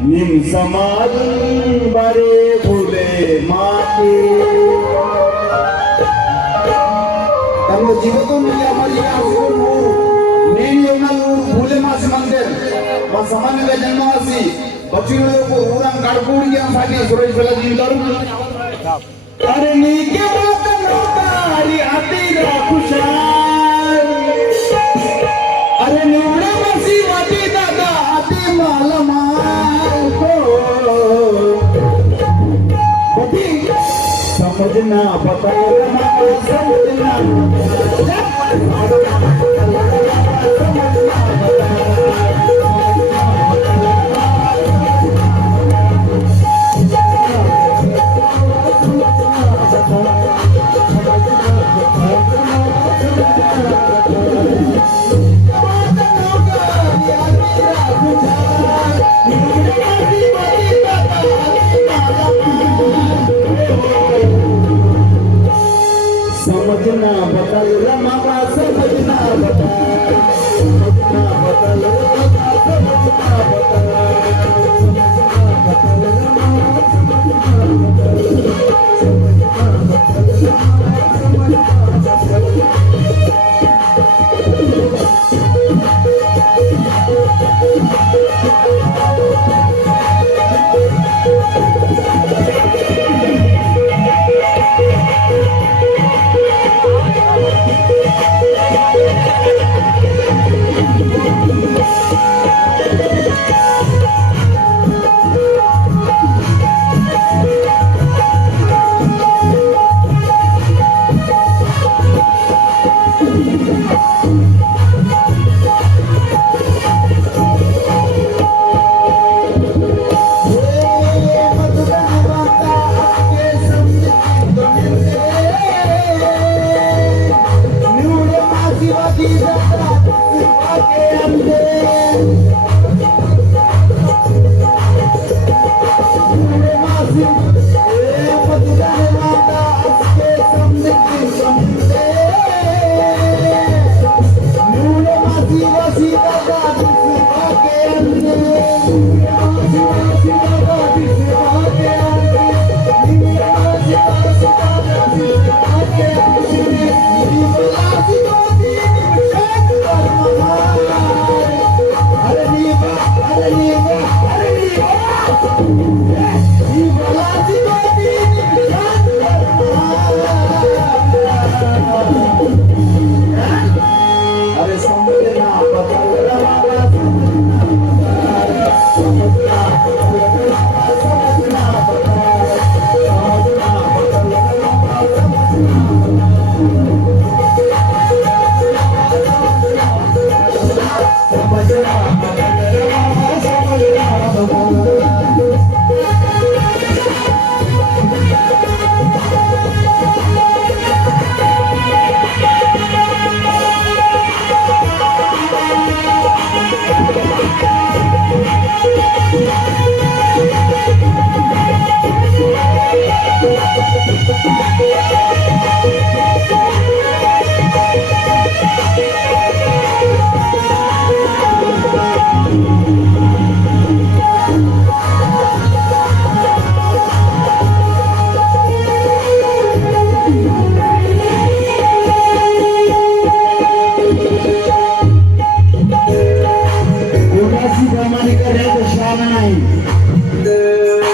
निम समाज बारे भूले माके तनो जीवतो मिले हमारी आसुर नेन योनालू भूले मास मंदिर व समाज में जन्मवासी बच्चों को उड़ान काटपूड़ी के अंसानी सुरेश बेला जी लरू अरे नीके बात नौकारी आती रा खुशाल अरे निवडे मसी वाटी दादा आती माल माल को बटी समझना बताना समझना समझना बदल मामा समझना बदल समझना बदल समझना बदल नहीं